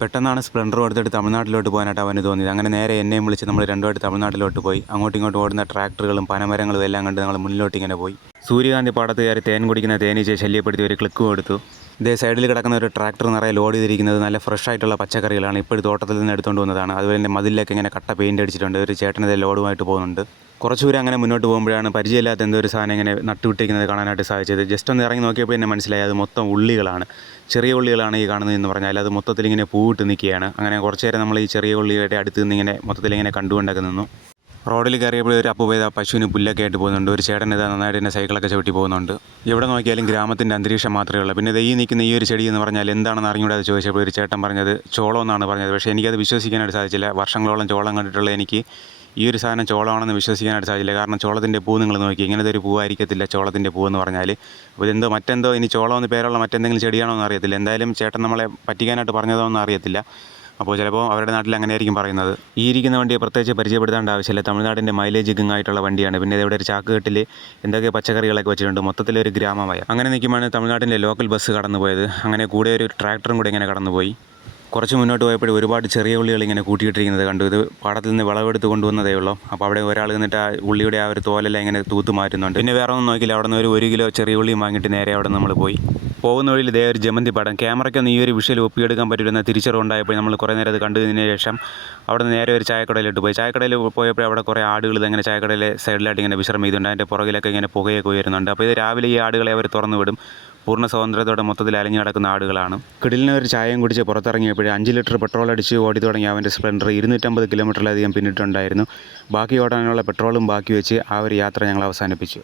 പെട്ടെന്നാണ് സ്പ്ലെൻഡർ എടുത്തിട്ട് തമിഴ്നാട്ടിലോട്ട് പോകാനായിട്ട് അവന് തോന്നിയത്. അങ്ങനെ നേരെ എന്നെയും വിളിച്ച് നമ്മൾ രണ്ടുമായിട്ട് തമിഴ്നാട്ടിലോട്ട് പോയി. അങ്ങോട്ടും ഇങ്ങോട്ടും ഓടുന്ന ട്രാക്ടറുകളും പനമരങ്ങളും എല്ലാം കണ്ട് നമ്മൾ മുന്നിലോട്ട് ഇങ്ങനെ പോയി. സൂര്യകാന്തി പാടത്ത് കയറി തേൻ കുടിക്കുന്ന തേനീച്ചയെ ശല്യപ്പെടുത്തി ഒരു ക്ലിക്ക് കൊടുത്തു. ഇതേ സൈഡിൽ കിടക്കുന്ന ഒരു ട്രാക്ടർ നിറയെ ലോഡ് ചെയ്തിരിക്കുന്നത് നല്ല ഫ്രഷ് ആയിട്ടുള്ള പച്ചക്കറികളാണ്. ഇപ്പോൾ തോട്ടത്തിൽ നിന്ന് എടുത്തുകൊണ്ട് വന്നതാണ്. അതുപോലെ തന്നെ മതിലിലേക്ക് ഇങ്ങനെ കട്ട പെയിൻറ്റ് അടിച്ചിട്ടുണ്ട്. ഒരു ചേട്ടനത് ലോഡുമായിട്ട് പോകുന്നുണ്ട്. കുറച്ച് ദൂരം അങ്ങനെ മുന്നോട്ട് പോകുമ്പോഴാണ് പരിചയമില്ലാത്ത എന്തോ ഒരു സാധനം ഇങ്ങനെ നട്ടുവിട്ടിരിക്കുന്നത് കാണാനായിട്ട് സാധിച്ചത്. ജസ്റ്റ് ഒന്ന് ഇറങ്ങി നോക്കിയപ്പോൾ തന്നെ മനസ്സിലായി അത് മൊത്തം ഉള്ളികളാണ്. ചെറിയ ഉള്ളികളാണ് ഈ കാണുന്നതെന്ന് പറഞ്ഞാൽ അത് മൊത്തത്തിൽ ഇങ്ങനെ പൂവിട്ട് നിൽക്കുകയാണ്. അങ്ങനെ കുറച്ച് നേരം നമ്മൾ ഈ ചെറിയ ഉള്ളിയുടെ അടുത്ത് നിന്ന് ഇങ്ങനെ മൊത്തത്തിൽ ഇങ്ങനെ കണ്ടുകൊണ്ടൊക്കെ നിന്നു. റോഡിൽ കയറിയപ്പോൾ ഒരു അപ്പുപോയത് ആ പശുവിന് പുല്ലൊക്കെ ആയിട്ട് പോകുന്നുണ്ട്. ഒരു ചേട്ടൻ ഇതാ നന്നായിട്ട് തന്നെ സൈക്കിളൊക്കെ ചവിട്ടി പോകുന്നുണ്ട്. എവിടെ നോക്കിയാലും ഗ്രാമത്തിൻ്റെ അന്തരീക്ഷം മാത്രമേ ഉള്ളൂ. പിന്നെ ഈ നിൽക്കുന്ന ഈ ഒരു ചെടി എന്ന് പറഞ്ഞാൽ എന്താണെന്ന് അറിഞ്ഞൂടാതെ ചോദിച്ചപ്പോൾ ഒരു ചേട്ടൻ പറഞ്ഞത് ചോളം എന്നാണ് പറഞ്ഞത്. പക്ഷേ എനിക്കത് വിശ്വസിക്കാനായിട്ട് സാധിച്ചില്ല. വർഷങ്ങളോളം ചോളം കണ്ടിട്ടുള്ള എനിക്ക് ഈ ഒരു സാധനം ചോളമാണെന്ന് വിശ്വസിക്കാനായിട്ട് സാധിച്ചില്ല. കാരണം ചോളത്തിൻ്റെ പൂ നിങ്ങൾ നോക്കി ഇങ്ങനത്തെ ഒരു പൂവായിരിക്കത്തില്ല ചോളത്തിൻ്റെ പൂവെന്ന് പറഞ്ഞാൽ. അപ്പോൾ ഇതെന്തോ മറ്റെന്തോ ഇനി ചോളമെന്ന് പേരുള്ള മറ്റെന്തെങ്കിലും ചെടിയാണോ എന്ന് അറിയത്തില്ല. എന്തായാലും ചേട്ടൻ നമ്മളെ പറ്റിക്കാനായിട്ട് പറഞ്ഞതോ ഒന്നും അറിയത്തില്ല. അപ്പോൾ ചിലപ്പോൾ അവരുടെ നാട്ടിൽ അങ്ങനെയായിരിക്കും പറയുന്നത്. ഈ ഇരിക്കുന്ന വണ്ടിയെ പ്രത്യേകിച്ച് പരിചയപ്പെടുത്തേണ്ട ആവശ്യമില്ല. തമിഴ്നാടിൻ്റെ മൈലേജ് ആയിട്ടുള്ള വണ്ടിയാണ്. പിന്നെ ഇവിടെ ഒരു ചാക്കുകെട്ടിൽ എന്തൊക്കെ പച്ചക്കറികളൊക്കെ വെച്ചിട്ടുണ്ട്. മൊത്തത്തിലൊരു ഗ്രാമമായ. അങ്ങനെ നിൽക്കുമ്പോഴാണ് തമിഴ്നാട്ടിൻ്റെ ലോക്കൽ ബസ് കടന്നു പോയത്. അങ്ങനെ കൂടെ ഒരു ട്രാക്ടറും കൂടെ ഇങ്ങനെ കടന്നുപോയി. കുറച്ച് മുന്നോട്ട് പോയപ്പോഴും ഒരുപാട് ചെറിയ ഉള്ളികൾ ഇങ്ങനെ കൂട്ടിയിട്ടിരിക്കുന്നത് കണ്ടു. ഇത് പാടത്തിൽ നിന്ന് വിളവെടുത്ത് കൊണ്ടുവന്നതേ ഉള്ളൂ. അപ്പോൾ അവിടെ ഒരാൾ നിന്നിട്ട് ആ ഉള്ളിയുടെ ആ ഒരു തോലെല്ലാം ഇങ്ങനെ തൂത്ത് മാറ്റുന്നുണ്ട്. പിന്നെ വേറെ ഒന്നും നോക്കിയില്ല. അവിടെ നിന്ന് ഒരു കിലോ ചെറിയ ഉള്ളിയും വാങ്ങിയിട്ട് നേരെ അവിടെ നമ്മൾ പോയി. പോകുന്ന വഴിയിൽ ഇതേ ഒരു ജമന്തി പാടം. ക്യാമറയ്ക്കൊന്നും ഈ ഒരു വിഷ്വൽ ഒപ്പിയെടുക്കാൻ പറ്റുമെന്ന തിരിച്ചറിവുണ്ടായപ്പോൾ നമ്മൾ കുറേ നേരം അത് കണ്ടതിന് ശേഷം അവിടെ നിന്ന് നേരെ ഒരു ചായക്കടയിലോട്ട് പോയി. ചായക്കടയിൽ പോയപ്പോൾ അവിടെ കുറേ ആടുകൾ ഇങ്ങനെ ചായക്കടയിലെ സൈഡിലായിട്ട് ഇങ്ങനെ വിശ്രമം ചെയ്തുകൊണ്ട് അതിൻ്റെ പുറകിലൊക്കെ ഇങ്ങനെ പുകയൊക്കെ ഉയരുന്നുണ്ട്. അപ്പോൾ ഇത് രാവിലെ ഈ ആടുകളെ അവർ തുറന്നു വിടും. പൂർണ്ണ സ്വാതന്ത്ര്യത്തോടെ മൊത്തത്തിൽ അലഞ്ഞു നടക്കുന്ന ആടുകളാണ്. കിടിലിന് ഒരു ചായയും കുടിച്ച് പുറത്തിറങ്ങിയപ്പോഴേ 5 ലിറ്റർ പെട്രോൾ അടിച്ച് ഓടി തുടങ്ങി അവൻ്റെ സ്പ്ലെൻഡർ 250 കിലോമീറ്ററിലധികം പിന്നിട്ടുണ്ടായിരുന്നു. ബാക്കി ഓടാനുള്ള പെട്രോളും ബാക്കി വെച്ച് ആ ഒരു യാത്ര ഞങ്ങൾ അവസാനിപ്പിച്ചു.